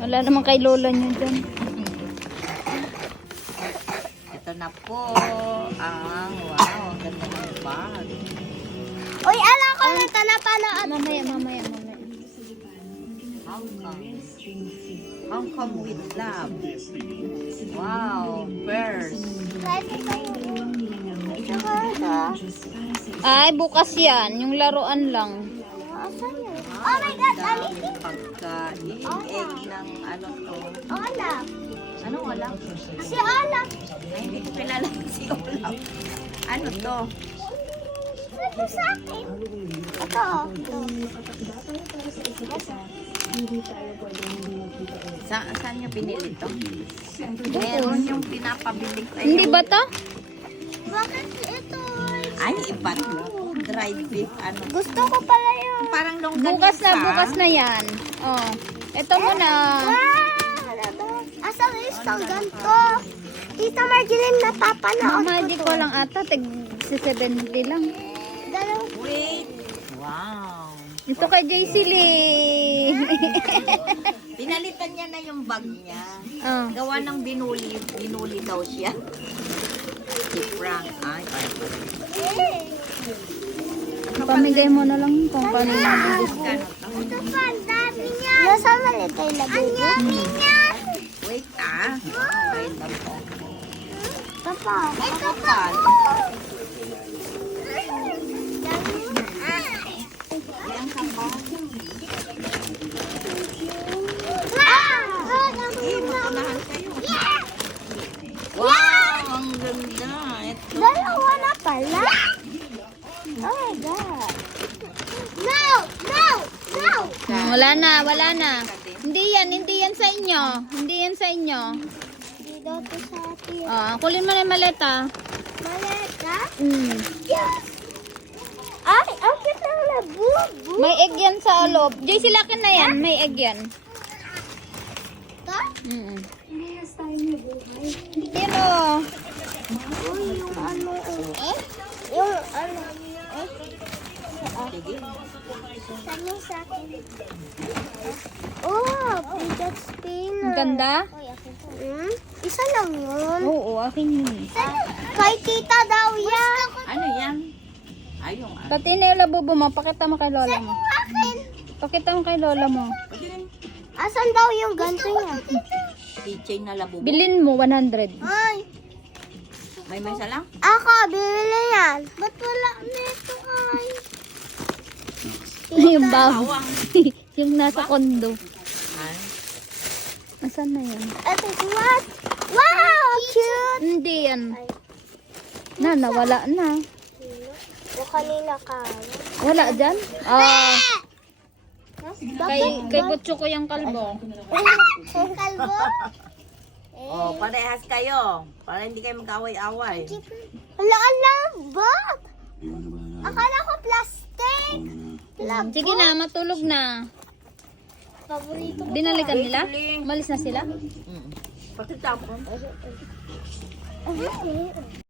Wala naman kay lola niyo dyan. Ito na po ang wow, ganda ng bag. Uy, alam ko na ito na panood. Mamaya. Hong Kong with love. Wow, first. Ay, bukas yan. Yung laruan lang. Oh my God, dami. Pagkain, egg ng ano to. Olaf. Ano wala? Si Olaf. Ay, hindi ko kilala si Olaf. Ano to? Ito sa akin. Ito. Saan niyo binili to? Meron yung pinapabili ko. Hindi ba to? Bakit ito? Ay, iba to. Dried beef, ano. Gusto ko pala yung... Parang longganisa. Bukas na yan. Oh. Ito muna. Asa isang ganito? Tita Marjeline, napapanood Mama, ko di to. ko lang ata. Tig 70 lang. Dalaw. Wait. Wow. Ito kay JC Lee. Pinalitan niya na yung bag niya. Oh. Gawa ng binuli daw siya. Si Frank. Ay. Pamigay mo na lang kung paano yung gusto. Ito pa, ang dami niya. Nasa malit tayo lagi. Ang dami niya. Wait Wow, ganda po. Ito pa. Ito pa. Yan ka pa. Mapunahan kayo. Wow, ang ganda. Ito. Dalawa na pala. Oh my God. No! No! No! Wala na. Hindi yan sa inyo. Hindi yan sa inyo. Dito to sa atin. Kulin mo na yung maleta. Maleta? Mm. Ay, ang cute ng labubu. May egg yan sa loob. JC, lakin na yan. May egg yan. Ito? Mm. Yan o. Uy, yung ano. Yung ano. Sige. Saan yung sa akin? Oh, fidget spinner. Ang ganda? Isa lang yun. Oo, akin yun. Kay tita daw yan. Ano yan? Ay, yung ano. Pati na yung labubo mo. Pakita mo kay lola mo. Akin. Pakita mo kay lola mo. Asan daw yung ganto niya? Keychain na labubo. Bilin mo 100. Ay, May isa lang? ako, bibili yan. Ba't wala nito ay? Yung bago. Bawang. Yung nasa kondo. Ay. Asan na yan? Ito, what? Wow, cute. Hindi yan. Nawala na. O kanina ka. Wala dyan? Kay Butcho ko yung kalbo. Kalbo? Oh, parehas kayo. Para hindi kayo mag-away-away. Ala, ba't? Akala ko plastic. Sige na, matulog na. Paborito ko. Binalikan nila? Malis na sila? Pati tapon.